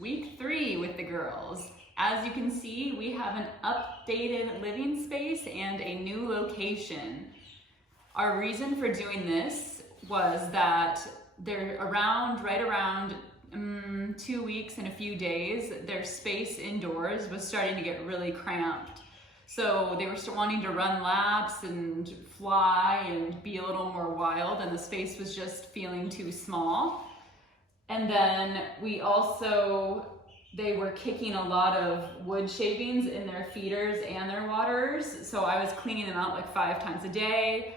Week 3 with the girls. As you can see, we have an updated living space and a new location. Our reason for doing this was that they're right around 2 weeks and a few days, their space indoors was starting to get really cramped. So they were wanting to run laps and fly and be a little more wild, and the space was just feeling too small. And then they were kicking a lot of wood shavings in their feeders and their waterers. So I was cleaning them out like 5 times a day.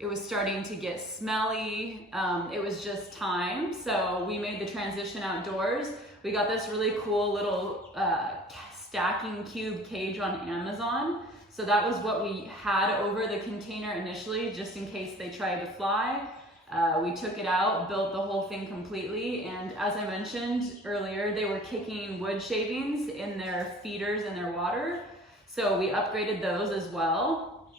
It was starting to get smelly. It was just time. So we made the transition outdoors. We got this really cool little stacking cube cage on Amazon. So that was what we had over the container initially, just in case they tried to fly. We took it out, built the whole thing completely, and as I mentioned earlier, they were kicking wood shavings in their feeders and their water. So we upgraded those as well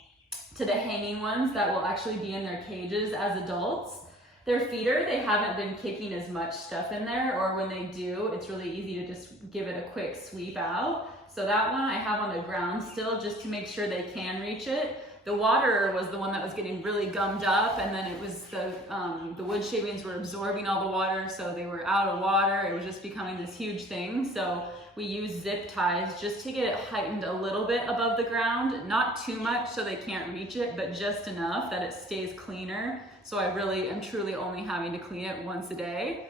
to the hanging ones that will actually be in their cages as adults. Their feeder, they haven't been kicking as much stuff in there, or when they do, it's really easy to just give it a quick sweep out. So that one I have on the ground still, just to make sure they can reach it. The water was the one that was getting really gummed up, and then it was the wood shavings were absorbing all the water, so they were out of water. It was just becoming this huge thing. So we used zip ties just to get it heightened a little bit above the ground, not too much so they can't reach it, but just enough that it stays cleaner. So I really am truly only having to clean it once a day.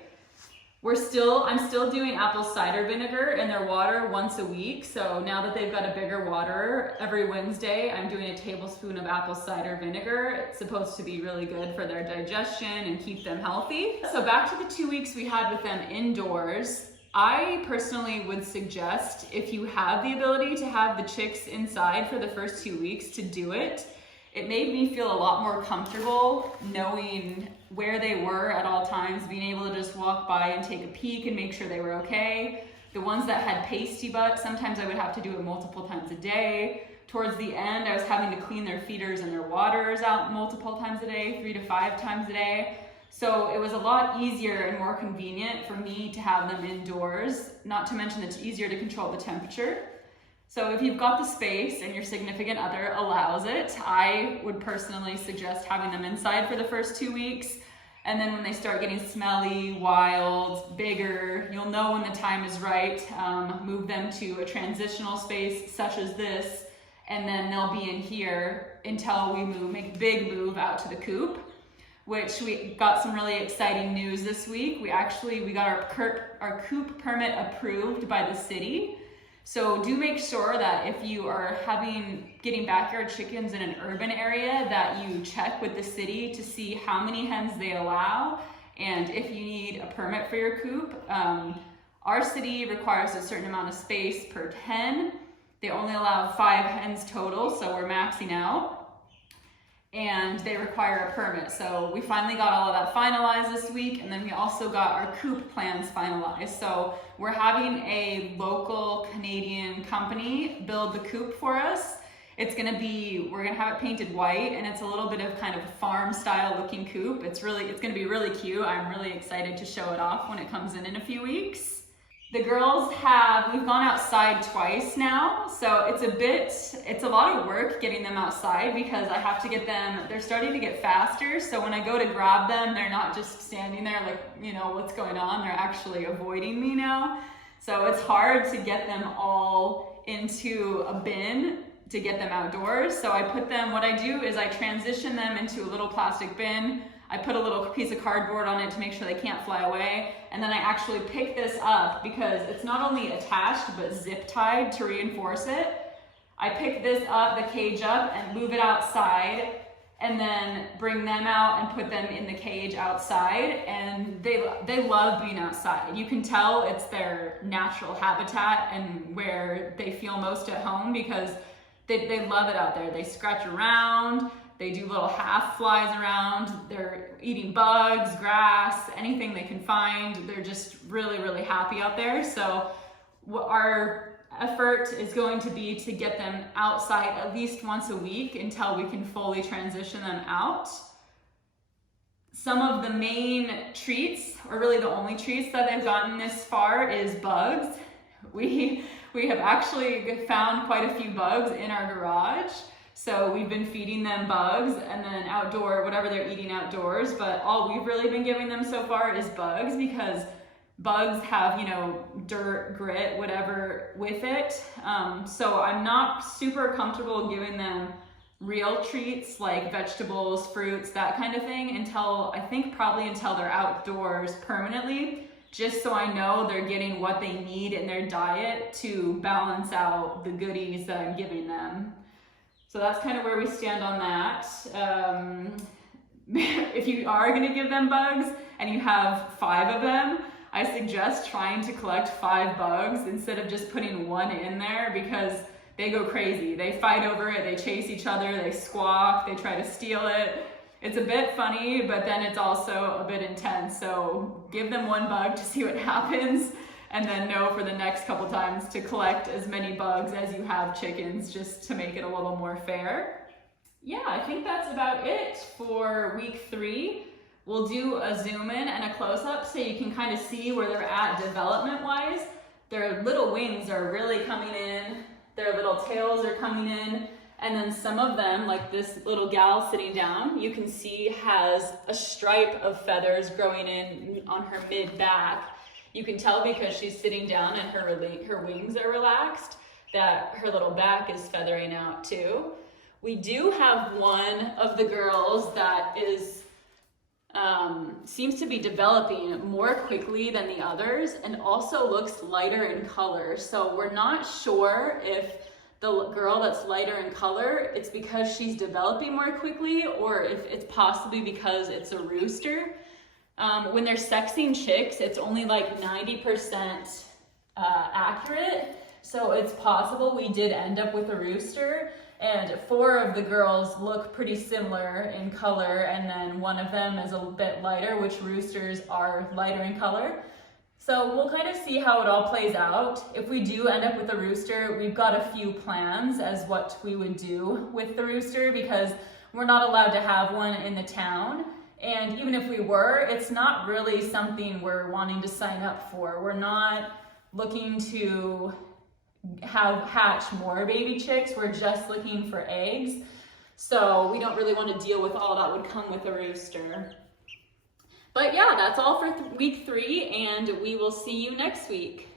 I'm still doing apple cider vinegar in their water once a week. So now that they've got a bigger water, every Wednesday I'm doing a tablespoon of apple cider vinegar. It's supposed to be really good for their digestion and keep them healthy. So back to the 2 weeks we had with them indoors. I personally would suggest, if you have the ability to have the chicks inside for the first 2 weeks, to do it. It made me feel a lot more comfortable knowing where they were at all times, being able to just walk by and take a peek and make sure they were okay. The ones that had pasty butt, sometimes I would have to do it multiple times a day. Towards the end, I was having to clean their feeders and their waters out multiple times a day, 3 to 5 times a day. So it was a lot easier and more convenient for me to have them indoors, not to mention it's easier to control the temperature. So if you've got the space and your significant other allows it, I would personally suggest having them inside for the first 2 weeks. And then when they start getting smelly, wild, bigger, you'll know when the time is right. Move them to a transitional space such as this, and then they'll be in here until we make a big move out to the coop, which we got some really exciting news this week. We got our coop permit approved by the city. So do make sure that if you are getting backyard chickens in an urban area, that you check with the city to see how many hens they allow and if you need a permit for your coop. Our city requires a certain amount of space per hen. They only allow 5 hens total, so we're maxing out. And they require a permit. So we finally got all of that finalized this week, and then we also got our coop plans finalized. So we're having a local Canadian company build the coop for us. We're gonna have it painted white, and it's a little bit of kind of farm style looking coop. It's gonna be really cute. I'm really excited to show it off when it comes in a few weeks. The girls we've gone outside twice now, so it's a lot of work getting them outside because I have to they're starting to get faster, so when I go to grab them, they're not just standing there like, what's going on, they're actually avoiding me now. So it's hard to get them all into a bin to get them outdoors. So what I do is I transition them into a little plastic bin. I put a little piece of cardboard on it to make sure they can't fly away. And then I actually pick this up because it's not only attached, but zip tied to reinforce it. I pick the cage up and move it outside, and then bring them out and put them in the cage outside. And they love being outside. You can tell it's their natural habitat and where they feel most at home because they love it out there. They scratch around. They do little half flies around. They're eating bugs, grass, anything they can find. They're just really, really happy out there. So our effort is going to be to get them outside at least once a week until we can fully transition them out. Some of the main treats, or really the only treats that they've gotten this far, is bugs. We have actually found quite a few bugs in our garage. So we've been feeding them bugs, and then outdoor, whatever they're eating outdoors, but all we've really been giving them so far is bugs, because bugs have, you know, dirt, grit, whatever with it. So I'm not super comfortable giving them real treats like vegetables, fruits, that kind of thing until they're outdoors permanently, just so I know they're getting what they need in their diet to balance out the goodies that I'm giving them. So that's kind of where we stand on that. If you are going to give them bugs and you have 5 of them, I suggest trying to collect 5 bugs instead of just putting 1 in there, because they go crazy. They fight over it, they chase each other, they squawk, they try to steal it. It's a bit funny, but then it's also a bit intense. So give them 1 bug to see what happens, and then know for the next couple times to collect as many bugs as you have chickens, just to make it a little more fair. Yeah, I think that's about it for week 3. We'll do a zoom in and a close up so you can kind of see where they're at development wise. Their little wings are really coming in. Their little tails are coming in, and then some of them, like this little gal sitting down, you can see has a stripe of feathers growing in on her mid back. You can tell because she's sitting down and her wings are relaxed that her little back is feathering out too. We do have one of the girls that seems to be developing more quickly than the others, and also looks lighter in color. So we're not sure if the girl that's lighter in color, it's because she's developing more quickly, or if it's possibly because it's a rooster. When they're sexing chicks, it's only like 90% accurate. So it's possible we did end up with a rooster. And 4 of the girls look pretty similar in color, and then one of them is a bit lighter, which roosters are lighter in color. So we'll kind of see how it all plays out. If we do end up with a rooster, we've got a few plans as what we would do with the rooster, because we're not allowed to have one in the town. And even if we were, it's not really something we're wanting to sign up for. We're not looking to hatch more baby chicks. We're just looking for eggs. So we don't really want to deal with all that would come with a rooster. But yeah, that's all for week 3, and we will see you next week.